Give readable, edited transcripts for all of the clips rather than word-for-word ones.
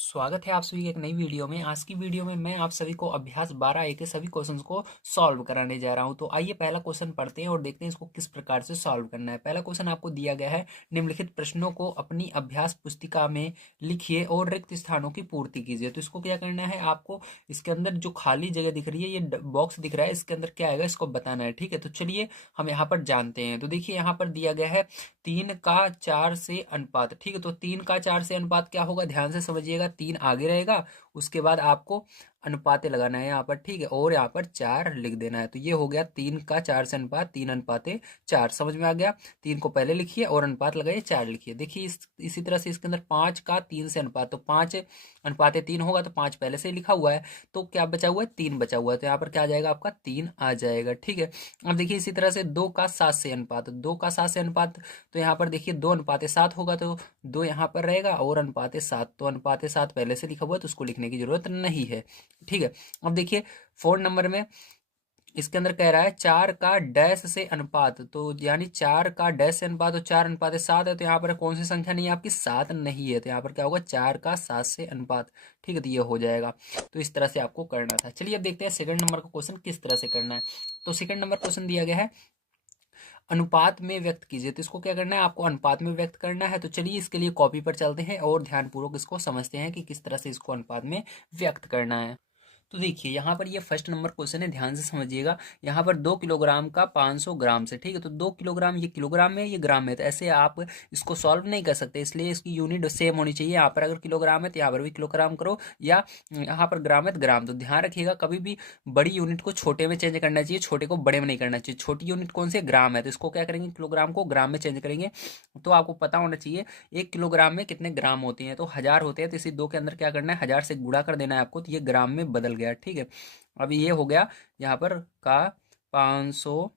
स्वागत है आप सभी के एक नई वीडियो में। आज की वीडियो में मैं आप सभी को अभ्यास 12A के सभी क्वेश्चंस को सॉल्व कराने जा रहा हूं। तो आइए पहला क्वेश्चन पढ़ते हैं और देखते हैं इसको किस प्रकार से सॉल्व करना है। पहला क्वेश्चन आपको दिया गया है, निम्नलिखित प्रश्नों को अपनी अभ्यास पुस्तिका में लिखिए और रिक्त स्थानों की पूर्ति कीजिए। तो इसको क्या करना है, आपको इसके अंदर जो खाली जगह दिख रही है, ये बॉक्स दिख रहा है, इसके अंदर क्या आएगा इसको बताना है। ठीक है, तो चलिए हम यहाँ पर जानते हैं। तो देखिए यहाँ पर दिया गया है 3 का 4 से अनुपात। ठीक है, तो 3 का 4 से अनुपात क्या होगा, ध्यान से समझिएगा। 3 आगे रहेगा, उसके बाद आपको अनुपाते लगाना है यहाँ पर। ठीक है, और यहाँ पर 4 लिख देना है। तो ये हो गया 3 का 4 से अनुपात, 3 अनुपाते 4। समझ में आ गया। 3 को पहले लिखिए और अनुपात लगाइए, 4 लिखिए। देखिए इसी तरह से इसके अंदर 5 का 3 से अनुपात, तो 5 अनुपाते 3 होगा, तो 5 पहले से ही लिखा हुआ है। तो क्या बचा हुआ है, 3 बचा हुआ है। तो यहाँ पर क्या आ जाएगा, आपका 3 आ जाएगा। ठीक है, अब देखिए इसी तरह से 2 का 7 से अनुपात, 2 का 7 से अनुपात, तो यहाँ पर देखिए 2 अनुपाते 7 होगा, तो 2 यहाँ पर रहेगा और अनुपाते 7, तो अनुपाते 7 पहले से लिखा हुआ है, तो उसको लिखने की जरूरत नहीं है। ठीक है, अब देखिए 4 नंबर में इसके अंदर कह रहा है 4 का डैश से अनुपात, तो यानी 4 का डैश से अनुपात, तो 4 अनुपाते 7 है, तो यहाँ पर कौन सी संख्या नहीं है आपकी, 7 नहीं है। तो यहाँ पर क्या होगा, 4 का 7 से अनुपात। ठीक है, तो ये हो जाएगा। तो इस तरह से आपको करना था। चलिए अब देखते हैं सेकंड नंबर का क्वेश्चन किस तरह से करना है। तो सेकंड नंबर क्वेश्चन दिया गया है, अनुपात में व्यक्त कीजिए। तो इसको क्या करना है, आपको अनुपात में व्यक्त करना है। तो चलिए इसके लिए कॉपी पर चलते हैं और ध्यानपूर्वक इसको समझते हैं कि किस तरह से इसको अनुपात में व्यक्त करना है। तो देखिए यहाँ पर ये फर्स्ट नंबर क्वेश्चन है, ध्यान से समझिएगा। यहाँ पर 2 किलोग्राम का 500 ग्राम से, ठीक है, तो 2 किलोग्राम ये किलोग्राम में, ये ग्राम में, तो ऐसे आप इसको सॉल्व नहीं कर सकते, इसलिए इसकी यूनिट सेम होनी चाहिए। यहाँ पर अगर किलोग्राम है तो यहाँ पर भी किलोग्राम करो, या यहाँ पर ग्राम है तो ग्राम। तो ध्यान रखिएगा, कभी भी बड़ी यूनिट को छोटे में चेंज करना चाहिए, छोटे को बड़े में नहीं करना चाहिए। छोटी यूनिट कौन सी है, ग्राम है, तो इसको क्या करेंगे, किलोग्राम को ग्राम में चेंज करेंगे। तो आपको पता होना चाहिए 1 किलोग्राम में कितने ग्राम होते हैं, तो 1000 होते हैं। तो इसी 2 के अंदर क्या करना है, 1000 से गुणा कर देना है आपको, तो ये ग्राम में बदल गया। ठीक है, अब ये हो गया यहाँ पर का 500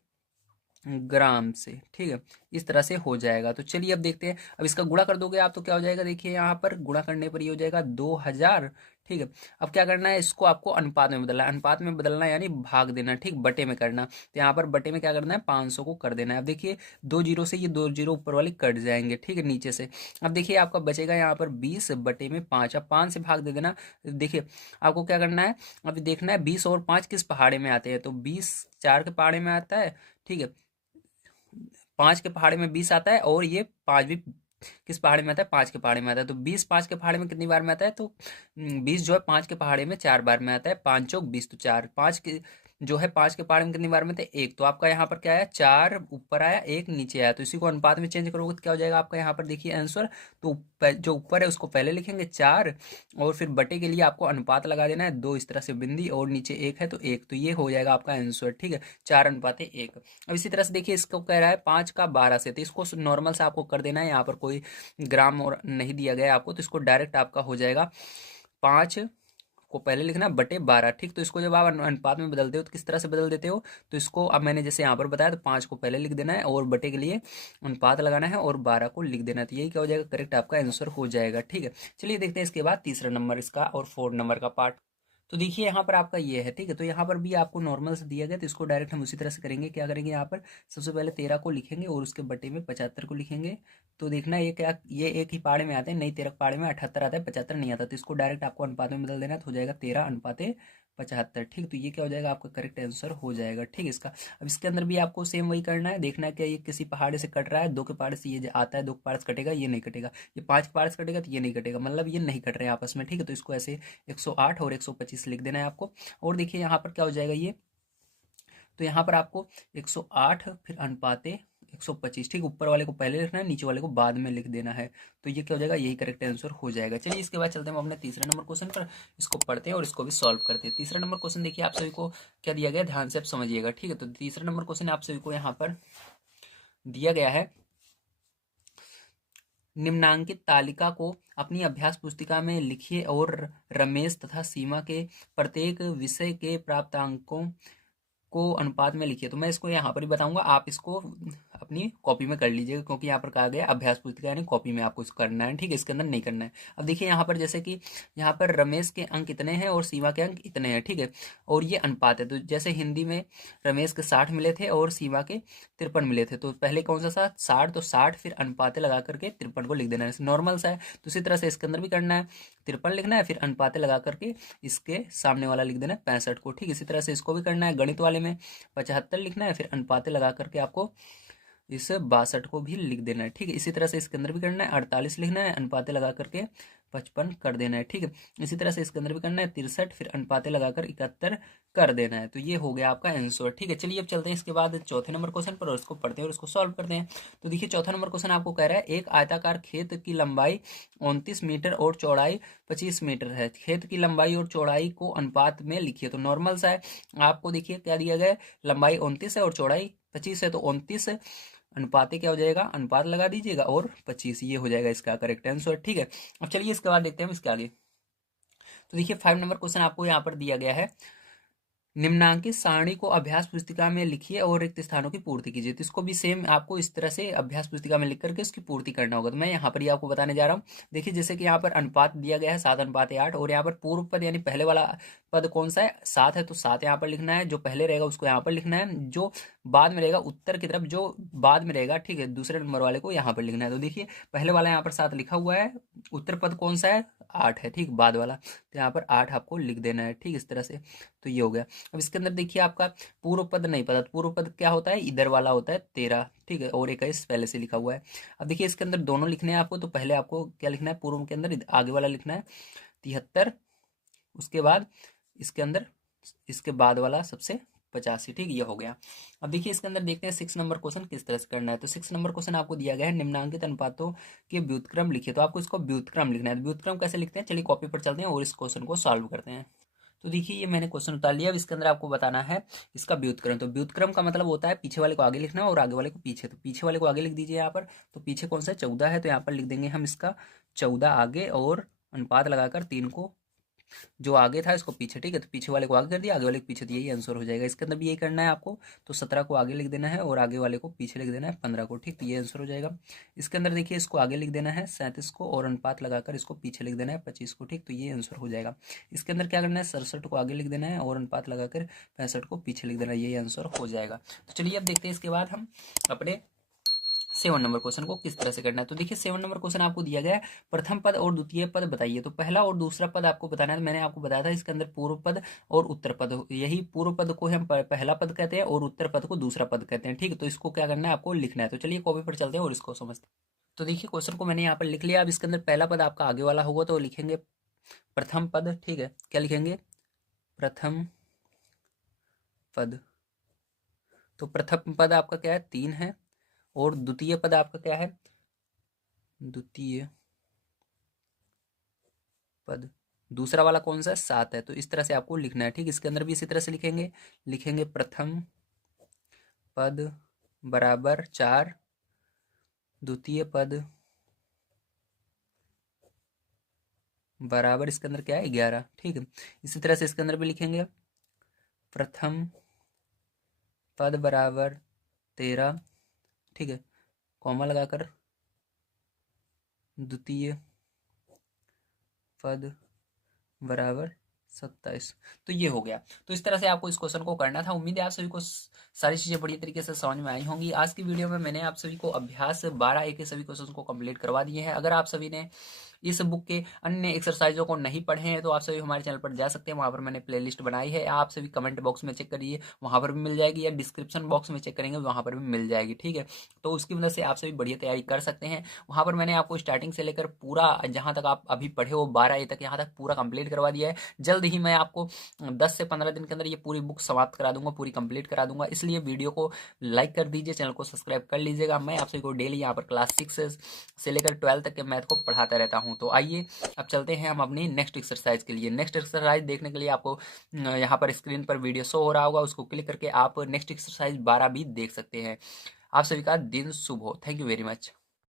ग्राम से। ठीक है, इस तरह से हो जाएगा। तो चलिए अब देखते हैं, अब इसका गुणा कर दोगे आप तो क्या हो जाएगा, देखिए यहाँ पर गुणा करने पर ये हो जाएगा 2000। ठीक है, अब क्या करना है, इसको आपको अनुपात में बदलना है। अनुपात में बदलना है यानी भाग देना, ठीक, बटे में करना। तो यहाँ पर बटे में क्या करना है, 500 को कर देना है। अब देखिए 2 जीरो से ये 2 जीरो ऊपर वाली कट जाएंगे, ठीक है, नीचे से। अब देखिए आपका बचेगा यहाँ पर 20/5। अब 5 से भाग दे देना। देखिए आपको क्या करना है, अभी देखना है 20 और 5 किस पहाड़े में आते हैं, तो 20 4 के पहाड़े में आता है। ठीक है, 5 के पहाड़े में 20 आता है, और ये 5 भी किस पहाड़े में आता है, 5 के पहाड़े में आता है। तो 20 5 के पहाड़े में कितनी बार में आता है, तो 20 जो है 5 के पहाड़े में 4 बार में आता है। 5 चौक 20, तो 4 5 के जो है 5 के पहाड़े में कितनी बार में थे, 1। तो आपका यहाँ पर क्या आया, 4 ऊपर आया, 1 नीचे आया। तो इसी को अनुपात में चेंज करोगे तो क्या हो जाएगा आपका, यहाँ पर देखिए आंसर। तो जो ऊपर है उसको पहले लिखेंगे 4, और फिर बटे के लिए आपको अनुपात लगा देना है 2, इस तरह से बिंदी, और नीचे 1 है तो 1। तो ये हो जाएगा आपका आंसर। ठीक है, 4 अनुपाते 1। अब इसी तरह से देखिए इसको कह रहा है 5 का 12 से, तो इसको नॉर्मल से आपको कर देना है। यहाँ पर कोई ग्राम और नहीं दिया गया है आपको, तो इसको डायरेक्ट आपका हो जाएगा 5 को पहले लिखना बटे 12। ठीक, तो इसको जब आप अनुपात में बदलते हो तो किस तरह से बदल देते हो, तो इसको अब मैंने जैसे यहाँ पर बताया, तो 5 को पहले लिख देना है और बटे के लिए अनुपात लगाना है और 12 को लिख देना है। तो यही क्या हो जाएगा, करेक्ट आपका आंसर हो जाएगा। ठीक है, चलिए देखते हैं इसके बाद तीसरा नंबर इसका और 4 नंबर का पार्ट। तो देखिए यहाँ पर आपका ये है, ठीक है, तो यहाँ पर भी आपको नॉर्मल से दिया गया, तो इसको डायरेक्ट हम उसी तरह से करेंगे। क्या करेंगे, यहाँ पर सबसे पहले 13 को लिखेंगे और उसके बटे में 75 को लिखेंगे। तो देखना ये क्या, ये एक ही पाड़े में आते हैं, नहीं 13 पाड़े में 78 आता है, 75 नहीं आता। तो इसको डायरेक्ट आपको अनुपात में बदल देना है, तो हो जाएगा 13 अनुपाते 75। ठीक, तो ये क्या हो जाएगा, आपका करेक्ट आंसर हो जाएगा। ठीक है, इसका अब इसके अंदर भी आपको सेम वही करना है। देखना है कि ये किसी पहाड़े से कट रहा है, 2 के पहाड़े से ये आता है, 2 के पहाड़े से कटेगा, ये नहीं कटेगा। ये 5 के पहाड़े से कटेगा तो ये नहीं कटेगा, मतलब ये नहीं कट रहे हैं आपस में। ठीक है, तो इसको ऐसे 108 और 125 लिख देना है आपको। और देखिए यहाँ पर क्या हो जाएगा ये, तो यहाँ पर आपको 108 फिर अनुपाते 125, ठीक, ऊपर वाले को पहले लिखना है, नीचे वाले को बाद में लिख देना है। तो ये क्या हो जाएगा, यही करेक्ट आंसर हो जाएगा। चलिए इसके बाद चलते हैं हम अपने तीसरे नंबर क्वेश्चन पर, इसको पढ़ते हैं और इसको भी सॉल्व करते हैं। तीसरा नंबर क्वेश्चन देखिए आप सभी को क्या दिया गया, ध्यान से आप समझिएगा। ठीक है, तो तीसरा नंबर क्वेश्चन आप सभी को यहाँ पर दिया गया है, निम्नांकित तालिका को अपनी अभ्यास पुस्तिका में लिखिए और रमेश तथा सीमा के प्रत्येक विषय के प्राप्त अंकों को अनुपात में लिखिए। तो मैं इसको यहाँ पर ही बताऊंगा, आप इसको अपनी कॉपी में कर लीजिएगा, क्योंकि यहाँ पर कहा गया अभ्यास पुस्तिका यानी कॉपी में आपको इसको करना है, ठीक है, इसके अंदर नहीं करना है। अब देखिए यहाँ पर जैसे कि यहाँ पर रमेश के अंक इतने हैं और सीमा के अंक इतने हैं, ठीक है, और ये अनुपात है। तो जैसे हिंदी में रमेश के 60 मिले थे और सीमा के 53 मिले थे, तो पहले कौन सा साथ 60, तो 60 फिर अनुपाते लगा करके 53 को लिख देना है, नॉर्मल सा है। तो इसी तरह से इसके अंदर भी करना है, 53 लिखना है, फिर अनुपाते लगा करके इसके सामने वाला लिख देना है 65 को, ठीक। इसी तरह से इसको भी करना है, गणित वाले में 75 लिखना है, फिर अनुपाते लगा करके आपको इस 62 को भी लिख देना है, ठीक है। इसी तरह से इसके अंदर भी करना है, 48 लिखना है, अनुपाते लगा करके 55 कर देना है, ठीक है। इसी तरह से इसके अंदर भी करना है 63, फिर अनुपाते लगाकर 71 कर देना है। तो ये हो गया आपका आंसर, ठीक है। चलिए अब चलते हैं इसके बाद चौथे नंबर क्वेश्चन पर और इसको पढ़ते हैं और इसको सॉल्व करते हैं। तो देखिए चौथा नंबर क्वेश्चन आपको कह रहा है एक आयताकार खेत की लंबाई 29 मीटर और चौड़ाई 25 मीटर है, खेत की लंबाई और चौड़ाई को अनुपात में लिखिए। तो नॉर्मल सा है, आपको देखिए क्या दिया गया है, लंबाई 29 है और चौड़ाई 25 है, तो 29 अनुपाते क्या हो जाएगा, अनुपात लगा दीजिएगा और 25, ये हो जाएगा इसका करेक्ट आंसर, ठीक है। अब चलिए इसके बाद देखते हैं हम इसके आगे। तो देखिए 5 नंबर क्वेश्चन आपको यहाँ पर दिया गया है, निम्नांकित सारणी को अभ्यास पुस्तिका में लिखिए और रिक्त स्थानों की पूर्ति कीजिए। तो इसको भी सेम आपको इस तरह से अभ्यास पुस्तिका में लिख करके उसकी पूर्ति करना होगा। तो मैं यहाँ पर ही आपको बताने जा रहा हूँ। देखिए जैसे कि यहाँ पर अनुपात दिया गया है 7:8 और यहाँ पर पूर्व पद यानी पहले वाला पद कौन सा है, 7 है, तो 7 यहाँ पर लिखना है, जो पहले रहेगा उसको यहाँ पर लिखना है, जो बाद में रहेगा उत्तर की तरफ जो बाद में रहेगा, ठीक है, दूसरे नंबर वाले को यहाँ पर लिखना है। तो देखिए पहले वाला यहाँ पर 7 लिखा हुआ है, उत्तर पद कौन सा है, 8 है, ठीक, बाद वाला, तो यहाँ पर 8 आपको लिख देना है, ठीक, इस तरह से। तो ये हो गया। अब इसके अंदर देखिए आपका पूर्व पद नहीं पता, पूर्व पद क्या होता है, इधर वाला होता है 13, ठीक है, और 21 पहले से लिखा हुआ है। अब देखिए इसके अंदर दोनों लिखने हैं आपको, तो पहले आपको क्या लिखना है, पूर्व के अंदर आगे वाला लिखना है 73, उसके बाद इसके अंदर इसके बाद वाला सबसे 85, ठीक, ये हो गया। अब देखिए इसके अंदर देखते हैं 6 नंबर क्वेश्चन किस तरह से करना है। तो 6 नंबर क्वेश्चन आपको दिया गया है, निम्नांकित अनुपातों के व्युत्क्रम लिखिए। तो आपको इसको व्युत्क्रम लिखना है। तो व्युत्क्रम कैसे लिखते हैं, चलिए कॉपी पर चलते हैं और इस क्वेश्चन को सॉल्व करते हैं। तो देखिए ये मैंने क्वेश्चन उतार लिया। अब इसके अंदर आपको बताना है इसका व्युत्क्रम। तो व्युत्क्रम का मतलब होता है पीछे वाले को आगे लिखना और आगे वाले को पीछे। तो पीछे वाले को आगे लिख दीजिए यहाँ पर। तो पीछे कौन सा है, 14 है, तो यहाँ पर लिख देंगे हम इसका 14 आगे और अनुपात लगाकर 3 को, जो आगे था इसको पीछे, ठीक है, तो पीछे वाले को आगे कर दिया, आगे वाले को पीछे, तो यही आंसर हो जाएगा। इसके अंदर भी यही करना है आपको। तो 17 को आगे लिख देना है और आगे वाले को पीछे लिख देना है 15 को, ठीक, तो ये आंसर हो जाएगा। इसके अंदर देखिए इसको आगे लिख देना है 37 को और अनुपात लगाकर इसको पीछे लिख देना है 25 को, ठीक, तो ये आंसर हो जाएगा। इसके अंदर क्या करना है, 67 को आगे लिख देना है और अनुपात लगाकर 65 को पीछे लिख देना है, यही आंसर हो जाएगा। तो चलिए अब देखते हैं इसके बाद हम अपने 7 नंबर क्वेश्चन को किस तरह से करना है। तो देखिए 7 नंबर क्वेश्चन आपको दिया गया है, प्रथम पद और द्वितीय पद बताइए। तो पहला और दूसरा पद आपको बताना है। मैंने आपको बताया था इसके अंदर पूर्व पद और उत्तर पद, यही पूर्व पद को हम पहला पद कहते हैं और उत्तर पद को दूसरा पद कहते हैं, ठीक है। तो इसको क्या करना है, आपको लिखना है। तो चलिए कॉपी पर चलते हैं और इसको समझते हैं। तो देखिए क्वेश्चन को मैंने यहाँ पर लिख लिया। अब इसके अंदर पहला पद आपका आगे वाला होगा, तो लिखेंगे प्रथम पद, ठीक है, क्या लिखेंगे, प्रथम पद। तो प्रथम पद आपका क्या है, 3 है, और द्वितीय पद आपका क्या है, द्वितीय पद दूसरा वाला कौन सा है, 7 है। तो इस तरह से आपको लिखना है, ठीक। इसके अंदर भी इसी तरह से लिखेंगे प्रथम पद बराबर 4, द्वितीय पद बराबर इसके अंदर क्या है, 11, ठीक है। इसी तरह से इसके अंदर भी लिखेंगे प्रथम पद बराबर 13, ठीक है, कॉमा लगाकर द्वितीय पद बराबर 27। तो ये हो गया। तो इस तरह से आपको इस क्वेश्चन को करना था। उम्मीद है आप सभी को सारी चीज़ें बढ़िया तरीके से समझ में आई होंगी। आज की वीडियो में मैंने आप सभी को अभ्यास 12A के सभी क्वेश्चन को कंप्लीट करवा दिए हैं। अगर आप सभी ने इस बुक के अन्य एक्सरसाइजों को नहीं पढ़े हैं तो आप सभी हमारे चैनल पर जा सकते हैं, वहाँ पर मैंने प्लेलिस्ट बनाई है। आप सभी कमेंट बॉक्स में चेक करिए, वहाँ पर भी मिल जाएगी, या डिस्क्रिप्शन बॉक्स में चेक करेंगे वहाँ पर भी मिल जाएगी, ठीक है। तो उसकी वजह से आप सभी बढ़िया तैयारी कर सकते हैं। वहाँ पर मैंने आपको स्टार्टिंग से लेकर पूरा जहाँ तक आप अभी पढ़े हो 12A तक, यहाँ तक पूरा कंप्लीट करवा दिया है। जल्द ही मैं आपको 10 से 15 दिन के अंदर ये पूरी बुक समाप्त करा दूंगा, पूरी कंप्लीट करा दूंगा। इसलिए वीडियो को लाइक कर दीजिए, चैनल को सब्सक्राइब कर लीजिएगा। मैं आप सभी को डेली यहाँ पर क्लास 6 से लेकर 12 तक के मैथ को पढ़ाता रहता हूँ। तो आइए अब चलते हैं हम अपनी नेक्स्ट एक्सरसाइज के लिए। नेक्स्ट एक्सरसाइज देखने के लिए आपको यहाँ पर स्क्रीन पर वीडियो शो हो रहा होगा, उसको क्लिक करके आप नेक्स्ट एक्सरसाइज 12 भी देख सकते हैं। आप सभी का दिन शुभ हो। Thank you very much.